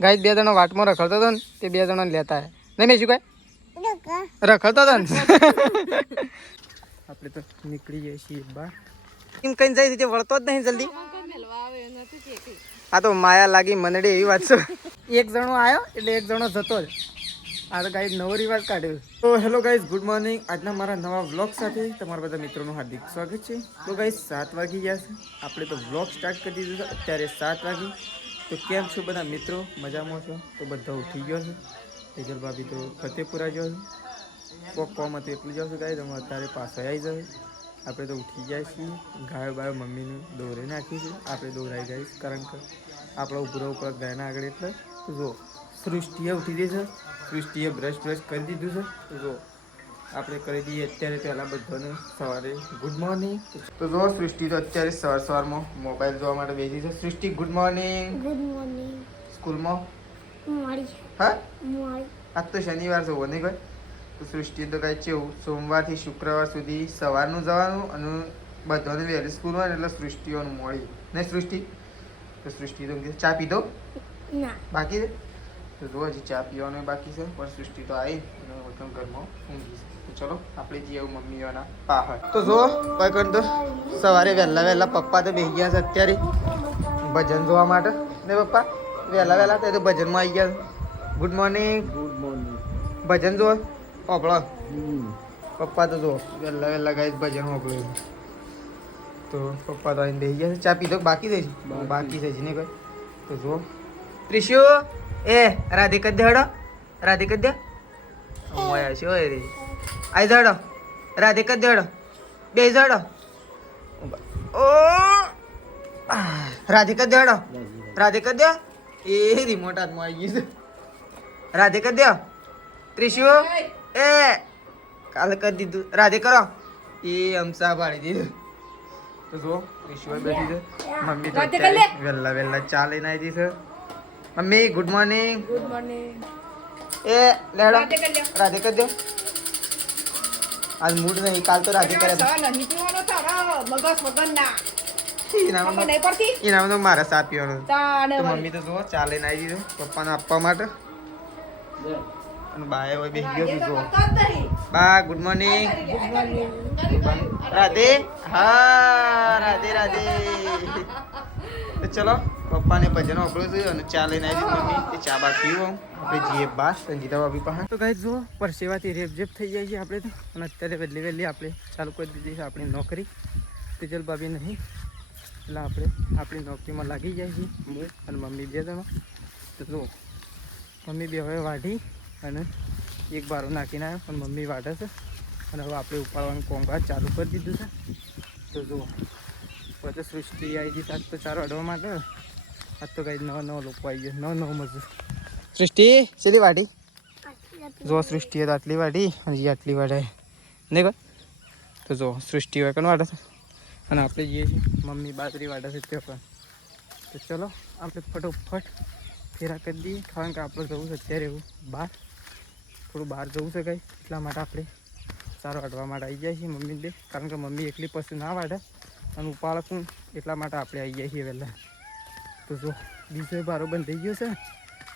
ગાય બે જણો વાટમાં રખડતો હતો ને તે બે જણો લેતા નહીં મેં શું કાંઈ રખડતો હતો ને આપણે તો નીકળી જઈએ છીએ બહાર એમ કઈ જાય છે વળતો જ નહીં જલ્દી આ તો માયા લાગી મંડળી એવી વાત છે એક જણો આવ્યો એટલે એક જણો જતો જ આ તો ગાઈઝ નવો રિવાજ કાઢ્યો તો હેલો ગાઈઝ ગુડ મોર્નિંગ આજના મારા નવા વ્લોગ સાથે તમારા બધા મિત્રોનું હાર્દિક સ્વાગત છે તો ગાઈઝ 7 વાગી ગયા છે આપણે તો વ્લોગ સ્ટાર્ટ કરી દીધું છે અત્યારે 7 વાગી તો કેમ છો બધા મિત્રો મજામાં છો તો બધા ઉઠી ગયો છે તેજલ ભાભી તો ફતેપુરા ગયો છે કોમ હતું એટલું જાઉં છું ગાઈઝ અમે અત્યારે પાછો આવી જાય આપણે તો ઉઠી જાય છીએ ગાયો બાયો મમ્મીનું દોરે નાખી છે આપણે દોરાઈ જઈશ કારણ કે આપણો ઉભરો ઉપર ગાયના આગળ એટલે તો જો સૃષ્ટિએ ઉઠી દે છે સૃષ્ટિએ બ્રશ કરી દીધું છે તો જો આપણે કરી દઈએ અત્યારે પહેલાં બધાને સવારે ગુડ મોર્નિંગ તો જો સૃષ્ટિ તો અત્યારે સવારમાં મોબાઈલ જોવા માટે બેસી છે સૃષ્ટિ ગુડ મોર્નિંગ સ્કૂલમાં હા આજ તો શનિવાર છે નહીં કોઈ તો સૃષ્ટિ તો કાંઈ કેવું સોમવારથી શુક્રવાર સુધી સવારનું જવાનું અને બધાને વહેલી સ્કૂલ હોય ને એટલે સૃષ્ટિઓનું મળી નહીં સૃષ્ટિ તો સૃષ્ટિ તો ચા પીધો બાકી છે તો જો હજી ચા પીવાનું બાકી છે પણ સૃષ્ટિ તો આવી અને વતન ઘરમાં ઊંઘી છે તો ચલો આપણે જઈએ મમ્મીઓના પાહર તો જો કોઈ તો સવારે વહેલા પપ્પા તો બેસી ગયા છે અત્યારે ભજન જોવા માટે ને પપ્પા વહેલા તો ભજનમાં આવી ગયા ગુડ મોર્નિંગ ભજન જો ઓપળો પપ્પા તો જો વહેલા ગાય ભજન ઓપળ્યું તો પપ્પા તો આવીને બેસી ગયા છે ચા પીધો બાકી થઈ છે બાકી થઈ છે ને કોઈ તો જો ત્રિશુ એ રાધે કદ હડો રાધે કદ મોયા છે ઓય રે આઈ જડો રાધે કદ હડો બે જડો ઓ રાધે કદ હડો રાધે કદ એ રિમોટ હાથમાં આવી ગયું છે રાધે કદ ત્રિશુ એ કાલે કરી દીધું રાધે કરો એ અમસા પાડી દીધું તો જો ત્રિશુ બેઠી છે મમ્મી તો વહેલા ચા લઈને આવી છે મમ્મી ગુડ મોર્નિંગ એ લેડો રાધે કરી દો આજ મૂડ નહીં કાલ તો રાધે કરે એનામાં તો મારા સા પીવાનો તો મમ્મી તો જુઓ ચા લઈને આવી દીધું પપ્પાને આપવા માટે અને બાએ હોય બેસી ગયો છું જુઓ બા ગુડ મોર્નિંગ રાધે હા રાધે તો ચલો પપ્પાને ભજન વાપરું છું અને ચા લઈને આવી દીધું મમ્મી એ ચા બા પીવું આપણે જઈએ બા સંગીતા ભાભી પાસે તો ગાઈસ જુઓ પરસેવાથી રેપઝેપ થઈ જાય છે આપણે તો અને અત્યારે વહેલી આપણે ચાલુ કરી દીધી છે આપણી નોકરી તેજલ ભાભી નહીં એટલે આપણે આપણી નોકરીમાં લાગી જાય છે હું અને મમ્મી બે જણો તો જુઓ મમ્મી બે હવે વાઢી અને એક બારો નાખીને આવ્યો પણ મમ્મી વાઢે છે અને હવે આપણે ઉપાડવાનું કોમકાજ ચાલુ કરી દીધું છે તો જુઓ પછી સૃષ્ટિ આવી ગઈ આજ તો ચારો અડવા માટે આજ તો કંઈ નવા લોકો આવી ગયા નવ મજૂર સૃષ્ટિ ચેલી વાઢી જો સૃષ્ટિએ તો આટલી વાઢી અને આટલી વાઢે નહીં કોઈ તો જો સૃષ્ટિ હોય કોણ વાઢે છે અને આપણે જઈએ છીએ મમ્મી બાજરી વાઢે છે તે પણ તો ચલો આપણે ફટોફટ ફેરા કરી દઈએ કારણ કે આપણે જવું છે અત્યારે એવું બહાર થોડું બહાર જવું છે કંઈ એટલા માટે આપણે ચારો વાઢવા માટે આવી જાય છીએ મમ્મી બે કારણ કે મમ્મી એકલી પછી ના વાઢે અને ઉપાડકું એટલા માટે આપણે આવી જાય છીએ વહેલા તો જો બીજો બારો બંધ થઈ ગયો છે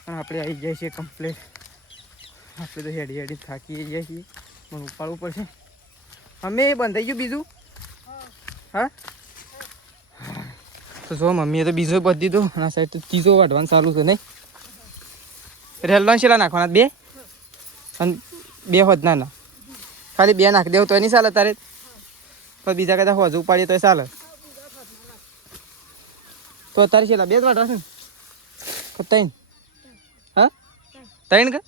અને આપણે આવી જાય છીએ કમ્પ્લેટ આપણે તો હેડી થાકી જાય છીએ મને ઉપાડવું પડશે અમે બંધ થઈ ગયું બીજું હા તો જો મમ્મીએ તો બીજો બધી દીધો અને આ સાઈડ તો ત્રીજો વાઢવાનું ચાલુ છે નહીં રેલવાન છેલ્લા નાખવાના બે અને બે હોદ ના ખાલી બે નાખી દેવું તો નહીં ચાલે તારે પણ બીજા કદાચ હોજ ઉપાડીએ તો ચાલે તો અત્યારે છેલ્લા બે જ વાઢવા છે ને ત્રણ હા ત્રણ કે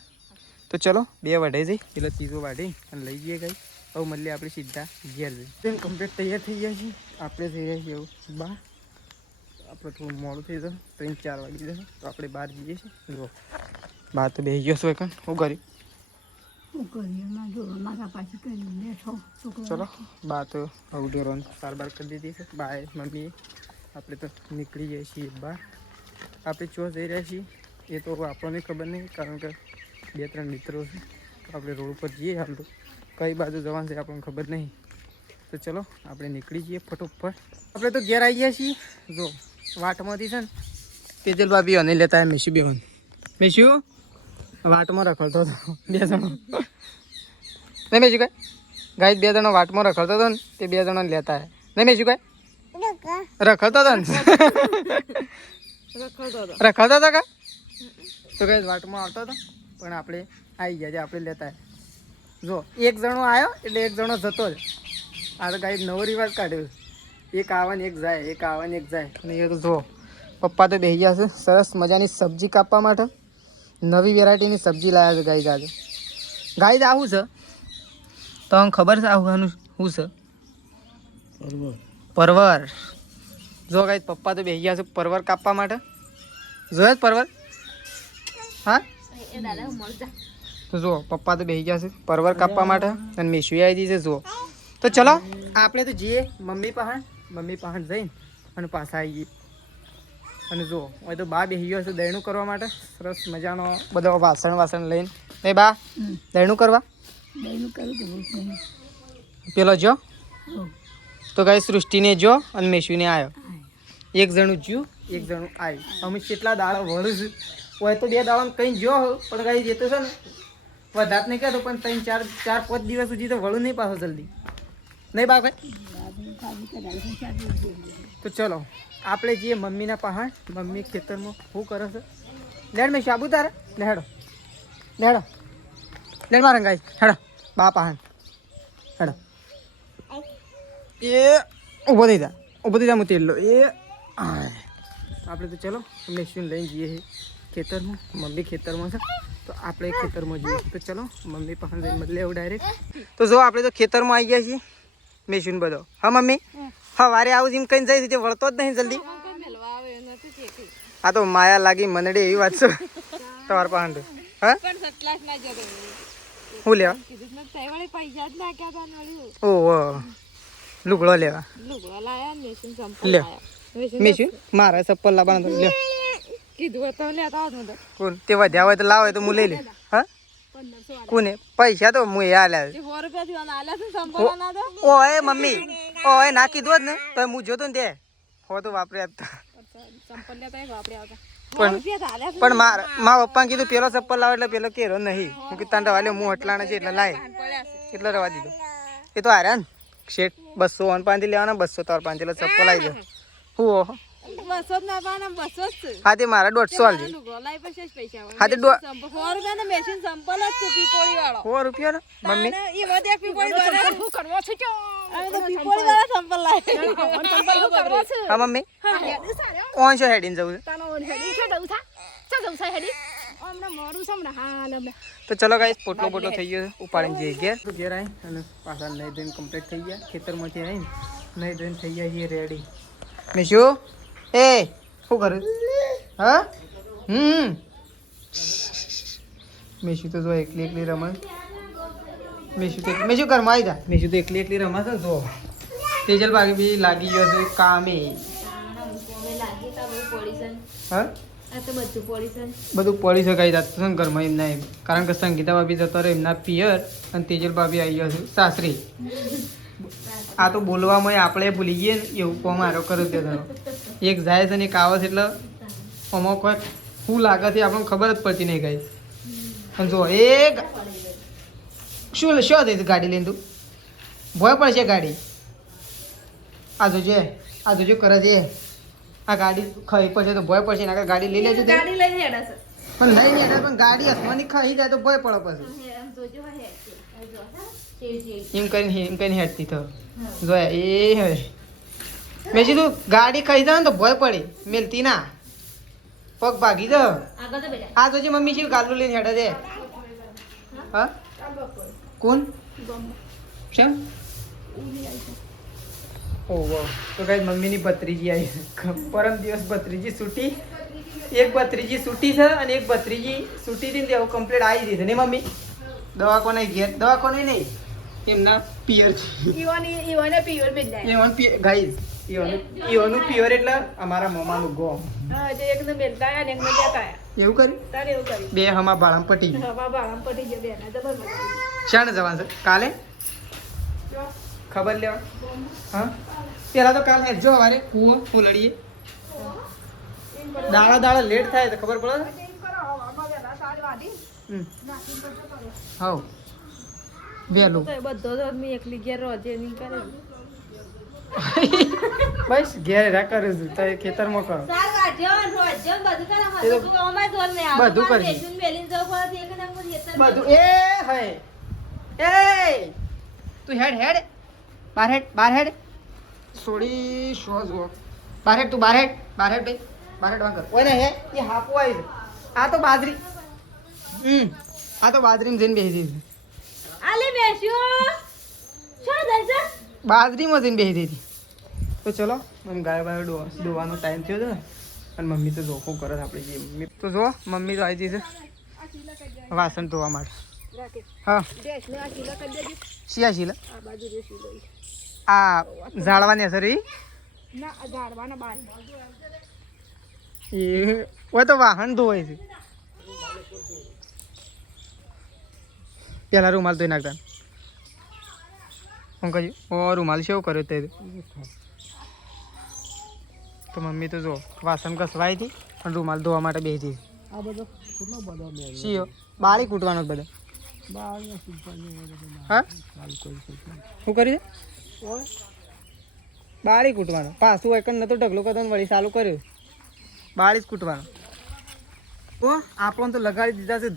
તો ચલો બે વાઢાઈ જઈ એટલે ત્રીજો વાઢી અને લઈ જઈએ ગઈ હવે મળીએ આપણે સીધા ઘેર જઈએ કમ્પ્લીટ તૈયાર થઈ ગયા છીએ આપણે થઈ ગયા છીએ એવું બહાર આપણે થોડું મોડું થઈ જશે 3-4 વાગી જશે તો આપણે બહાર જઈએ છીએ જો બહાર તો બેસી ગયો છું એકન શું કર્યું ચલો બા તો આઉટડોર સારવાર કરી દીધી છે બાય મમ્મીએ આપણે તો નીકળી જઈએ છીએ બહાર આપણે ચો જઈ રહ્યા છીએ એ તો આપણને ખબર નહીં કારણ કે 2-3 મિત્રો છે આપણે રોડ ઉપર જઈએ હાલ તો કઈ બાજુ જવાનું છે આપણને ખબર નહીં તો ચલો આપણે નીકળી જઈએ ફટોફટ આપણે તો ઘેર આવી ગયા છીએ જો વાટમાંથી છે ને તેજલ ભાભી અને લેતા મેસી બેન મેશુ વાટમાં રખડતો હતો 2 જણો નહીં મેશુ કઈ ગાય 2 જણો વાટમાં રખડતો હતો ને તે 2 જણો લેતા હે નહીં મેશુ કઈ રખડતો હતો ને રખડતો હતો કા તો કઈ વાટમાં આવતો હતો પણ આપણે આવી ગયા છે આપણે લેતા હે જો 1 જણો આવ્યો એટલે 1 જણો જતો જ આ તો ગાય નવો રિવાજ કાઢ્યો એક આવે ને એક જાય એક આવે ને એક જાય અને એ તો જો પપ્પા તો બેસી ગયા છે સરસ મજાની સબ્જી કાપવા માટે નવી વેરાયટીની સબ્જી લાવ્યા છે ગાય આજે ગાય આવું છે તો આમ ખબર છે આવું શું છે પરવર જો ગાય પપ્પા તો બેસી ગયા છે પરવર કાપવા માટે જોયે પરવર હા તો જો પપ્પા તો બેસી ગયા છે પરવર કાપવા માટે અને મેશુ આવી ગઈ છે જો તો ચલો આપણે તો જઈએ મમ્મી પાસે જઈને અને પાછા આવી ગઈ અને જો હવે તો બા બેસી ગયો છે દહીણું કરવા માટે સરસ મજાનો બધો વાસણ લઈને નહીં બા દહીણું કરવા પેલો જો તો ગાય સૃષ્ટિને જો અને મેશુને આવ્યો 1 જણું જ્યું 1 જણું આવ્યું અમે કેટલા દાડા વળું છું હોય તો 2 દાડા કંઈ જો પણ ગાય જતો છે ને વધારે નહીં કહેતો પણ 3-4-5 દિવસ સુધી તો વળું નહીં પાછો જલ્દી નહીં બા ભાઈ તો ચલો આપણે જઈએ મમ્મીના પહાડ મમ્મી ખેતરમાં શું કરે છે લેડ મેં સાબુ તારે લેડો લેડ મારે ગાય હેડો બા પહાડ હેડો એ ઊભો થઈ જા હું તેલ લો એ આપણે તો ચલો મેશીન લઈને જઈએ ખેતરમાં મમ્મી ખેતરમાં છે તો આપણે ખેતરમાં જઈએ તો ચલો મમ્મી પાસે જઈને બદલે એવું ડાયરેક્ટ તો જો આપણે તો ખેતરમાં આવી ગયા છીએ મેશીન બધો હા મમ્મી હા વારે આવું જેમ કઈ જાય છે વળતો જ નહીં જલ્દી આ તો માયા લાગી મનડે એવી વાત છે તમારા પાસે હા હું લેવા ઓહો લુગડો લેવા લે મેશીન મારા ચપ્પલ લાવવાનું લે કોણ તે વધ્યા હોય તો લાવે તો હું લઈ લે હા કોને પૈસા તો હું એ આલ્યા ઓય મમ્મી ઓય ના કીધું જ ને તો હું જોતો ને તે હો તો વાપરે પણ મારા પપ્પા કીધું પેલો ચપ્પલ લાવે એટલે પેલો કેરો નહીં હું કીધું તાંડા વાલે હું અટલાના છે એટલે લાય એટલે રવા દીધો એ તો હાર્યા ને શેઠ 205 લેવાના 205 એટલે ચપ્પલ આવી જાય હું હા તે મારા 150 આલજે હા તે 100 રૂપિયા મમ્મી હા મમ્મી 500 હેડીને જવું તો ચલો ગાઈસ પોટલો થઈ ગયો ઉપાડીને જઈએ ઘેર આવી અને પાછા નહીં ધોઈને કમ્પ્લીટ થઈ ગયા ખેતરમાંથી આવીને નહીં ધોઈને થઈ ગયા છીએ રેડી મેશુ એ શું કરું હા મેશુ તો જો એકલી રમે મેશુ ઘરમાં આવી જા મેશુ તો એકલી રમાશે ને જો તેજલ બાકી બી લાગી ગયો છે કામે હા બધું પડી શકાય જતું છે ઘરમાં એમના એમ કારણ કે સંગીતા ભાભી જતો રહે એમના પિયર અને તેજલ ભાભી આવી ગયા છે સાસરી આ તો બોલવામાં આપણે ભૂલી ગઈએ ને એવું કોમ મારો કર્યો તે એક જાય છે ને એક આવે છે એટલે અમુક વખત શું લાગે છે આપણને ખબર જ પડતી નહીં ગાય અને જો એ શું થઈ ગાડી લઈને તું ભય પડશે ગાડી આ જોજો કરે છે આ ગાડી ખાઈ પડશે તો ભય પડશે ને ગાડી લઈ લેજો પણ નહીં હેડા પણ ગાડી આસમાની ખાઈ જાય તો ભય પડે પછી એમ કરીને હેડતી તો જોયા એ હવે મેં કીધું ગાડી ખાઈ જાય ને તો ભય પડે મેલતી ના પગ ભાગી જાવ આ તો મમ્મી છે ગાલું લઈને હેડે છે હા કોણ કેમ ઓહો તો કઈ મમ્મીની ભત્રીજી આવી પરમ દિવસ ભત્રીજી છૂટી એક ભત્રીજી છૂટી છે અને એક ભત્રીજી છૂટી હતી ને કમ્પ્લીટ આવી દીધી ને મમ્મી દવાખાને ઘેર દવાખાને નહીં એમના પિયર છે ઈવાનું પિયર એટલે અમારા મમ્માનું ગોમ એવું કર્યું બે હમા ભાળામ પટી શાને જવાનું છે કાલે ખબર લેવા હા પેલા તો કાલ હેડજો અમારે ફૂલડીએ દાડા લેટ થાય તો ખબર પડે હાઉ વેલું બધો તો મેં એકલી ઘેર રોજે નહીં કરે બસ ઘેર રા કરું છું તો એ ખેતરમાં કરો બધું કરજે બધું એ હે એ તું હેડ બહાર હેડ સોડી શો જો બહાર હેડ તું બહાર હેડ ભાઈ બહાર હેડ વાંકર ઓય ને હે એ હાપો આવી છે આ તો બાજરી આ તો બાજરીમાં જઈને બેસી દીધી આલે બેસ્યો શું દર્શન બાજરીમાં જઈને બેસી દીધી તો ચલો મમ્મી ગાય બાય દોવાનો ટાઈમ થયો છે અને મમ્મી તો જોખો કરે આપણે જે મમ્મી તો જો મમ્મી તો આવી જઈ છે વાસણ ધોવા માટે હા શિયા આ ઝાડવાની અસર એ હોય તો વાહન ધોવાય છે પેલા રૂમાલ ધોઈ નાખતા હું કહ્યું ઓ રૂમાલ શું કર્યો તે તો મમ્મી તો જો વાસણ ઘસવાઈ હતી પણ રૂમાલ ધોવા માટે બેસી શિયો બાળી કૂટવાનો બધા હા શું કર્યું બાળી કૂટવાનો પાછું એક નતો ઢગલો કરતો વળી ચાલુ કર્યું બાળી જ કૂટવાનો તો આપણને તો લગાડી દીધા છે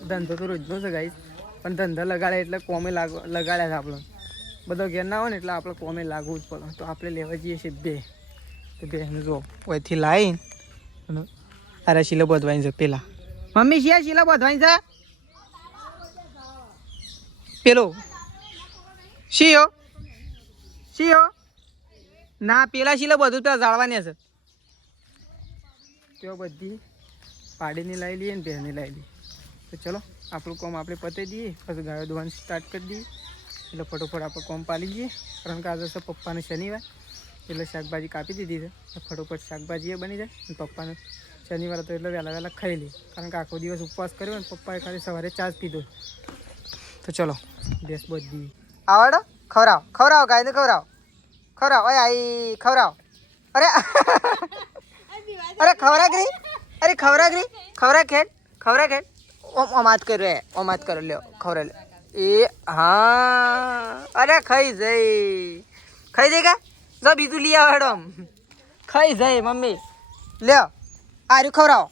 ધંધો તો રોજનો છે ગાઈસ પણ ધંધા લગાડે એટલે કોમે લગાડ્યા છે આપણે બધો ઘેર ના હોય ને એટલે આપણે કોમે લાગવું જ પડે તો આપણે લેવા જઈએ છીએ બે તો બેન જો ઓયથી લાવીને અને અરે શીલો બધવાની છે પેલા મમ્મી શીલો બધવાની છે પેલો શિયો ના પેલા શીલો બધું પેલા જાળવાની હશે તેઓ બધી પાડીને લાવી લઈએ ને બેને લાવી લઈએ તો ચલો આપણું કોમ આપણે પતાવી દઈએ પછી ગાયો દોવાનું સ્ટાર્ટ કરી દઈએ એટલે ફટોફટ આપણે કોમ પાલી દઈએ કારણ કે આજે છે પપ્પાને શનિવાર એટલે શાકભાજી કાપી દીધી છે ફટોફટ શાકભાજી એ બની જાય અને પપ્પાને શનિવાર હતો એટલે વહેલા ખાઈ લઈએ કારણ કે આખો દિવસ ઉપવાસ કર્યો ને પપ્પાએ ખાલી સવારે ચા જ પીધો તો ચલો ગેસ બધી આવડો ખવડાવ ગાયને ખવડાવ ઓય આઈ ખવડાવ અરે ખવરા ખેડ ઓમાત કર્યો લ્યો ખવરા લ્યો એ હા અરે ખાઈ જઈ કા જો બીજું લઈ આવ હેડો ખાઈ જાય મમ્મી લ્યો આર્યું ખવરાવ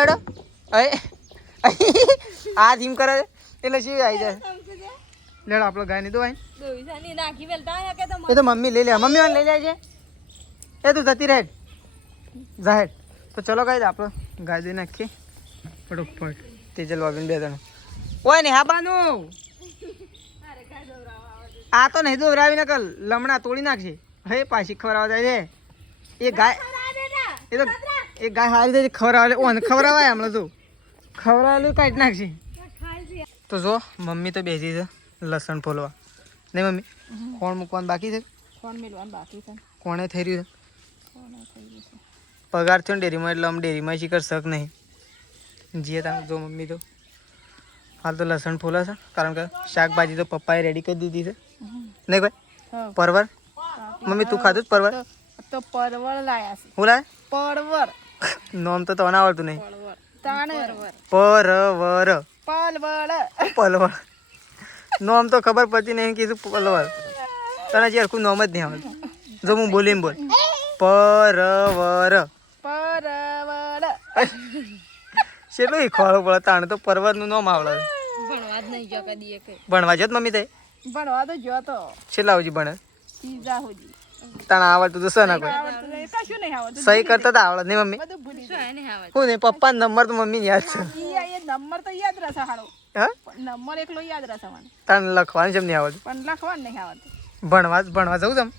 હેડો આ ધીમ કરે એટલે શું આવી જાય લેડો આપણો ગાય ની દોવાય એ તો મમ્મી લઈ લે મમ્મી લઈ જાય છે એ તું જતી રહે જાહેર તો ચલો ગાય આપણે ગાય દઈ નાખીએ ફટોફટ તેજલ વાગીને બે જણ ઓય ને હાબાનું આ તો નહીં દોરાવી ને કલ લમણા તોડી નાખશે હે પાછી ખવડાવવા જાય છે એ ગાય હારી જાય ખવડાવાય હમણાં જો ખવડાવેલું કાઢી નાખશે તો જો મમ્મી તો બેસી છે લસણ ફોલવા નહીં મમ્મી કોણ મૂકવાનું બાકી છે કોણે થઈ રહ્યું છે પગાર થયો ને ડેરીમાં એટલે આમ ડેરીમાં શીખર શક નહીં જીએ તમે જો મમ્મી તો હાલ તો લસણ ફોલે છે કારણ કે શાકભાજી તો પપ્પાએ રેડી કરી દીધી છે નહીં ભાઈ પરવર મમ્મી તું ખાધું પરવર તો પરવળ લાયા છે હું લાય પરવળ નામ તો તને આવડતું નહીં પલવર નામ તો ખબર પડતી નહીં કીધું પલવર તને જે હરખું નામ જ નહીં આવડતું જો હું બોલીને બોલ પરવર કેટલું ખોળું પડે તાણે તો પર્વત નું નામ આવડે ભણવા જત મમ્મી તે ભણવા તો જો તો છેલ્લા સુધી ભણે તને આવડતું તો સના કોઈ સહી કરતા તો આવડે નહીં મમ્મી હું નહીં પપ્પા નંબર તો મમ્મી યાદ છે નંબર તો યાદ રહેશે હાડો હા નંબર એકલો યાદ રહેશે મને તને લખવાનું જેમ નહીં આવડતું પણ લખવાનું નહીં આવડતું ભણવા જવું તમ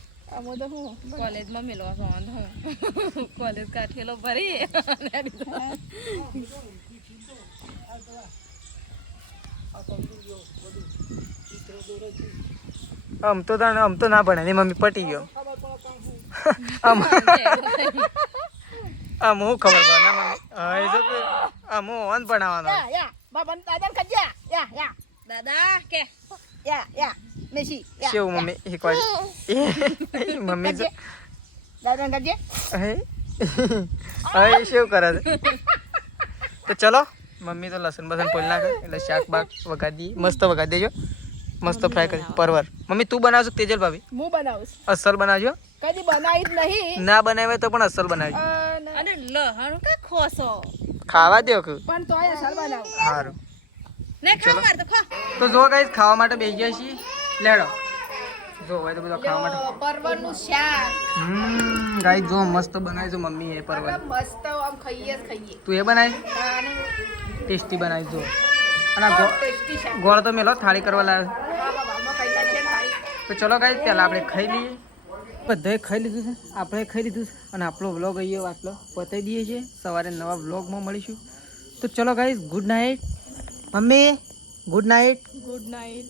કોલેજમાં મેળવા જવાનું કોલેજ કાઠેલો ભરી આમ તો ના ભણે ની મમ્મી પટી ગયો આમ હું ખબર પડે ના મમ્મી આમ હું ઓન ભણાવવાનો દાદા કે મેસી કેવું મમ્મી એક વાર મમ્મી જો દાદા ગજે હે હવે એ શું કરે છે તો ચલો મમ્મી તો લસણ બસન પોલ નાખે એટલે શાક બાક વગાડી દઈએ મસ્ત વગાડી દેજો મસ્ત ફ્રાય કરી પરવર મમ્મી તું બનાવશો તેજલ ભાભી હું બનાવું અસલ બનાવજો કદી બનાવી જ નહીં ના બનાવે તો પણ અસલ બનાવજો અને લહણ કે ખોસો ખાવા દો કે પણ તોય અસલ બનાવું સારું ને ખા માર તો ખા તો જો ગાઈસ ખાવા માટે બેસી ગયા છીએ લેડો જો હવે તો બધો ખાવા માટે પરવરનું શાક ગાઈસ જો મસ્ત બનાવી છે મમ્મી એ પરવર મસ્ત આમ ખાઈએ જ ખાઈએ તું એ બનાવી અને ટેસ્ટી બનાવી જો અને આ ટેસ્ટી શાક ગોળ તો મેલો થાળી કરવા લાવ્યો બાબા બાબા ખાઈ જાય ખાઈ તો ચલો ગાઈસ પહેલા આપણે ખાઈ લઈએ બધાએ ખાઈ લીધું છે આપણે ખાઈ લીધું છે અને આપણો વ્લોગ અહીંયા આટલો પતાવી દઈએ છીએ સવારે નવા વ્લોગમાં મળીશું તો ચલો guys good night mummy good night good night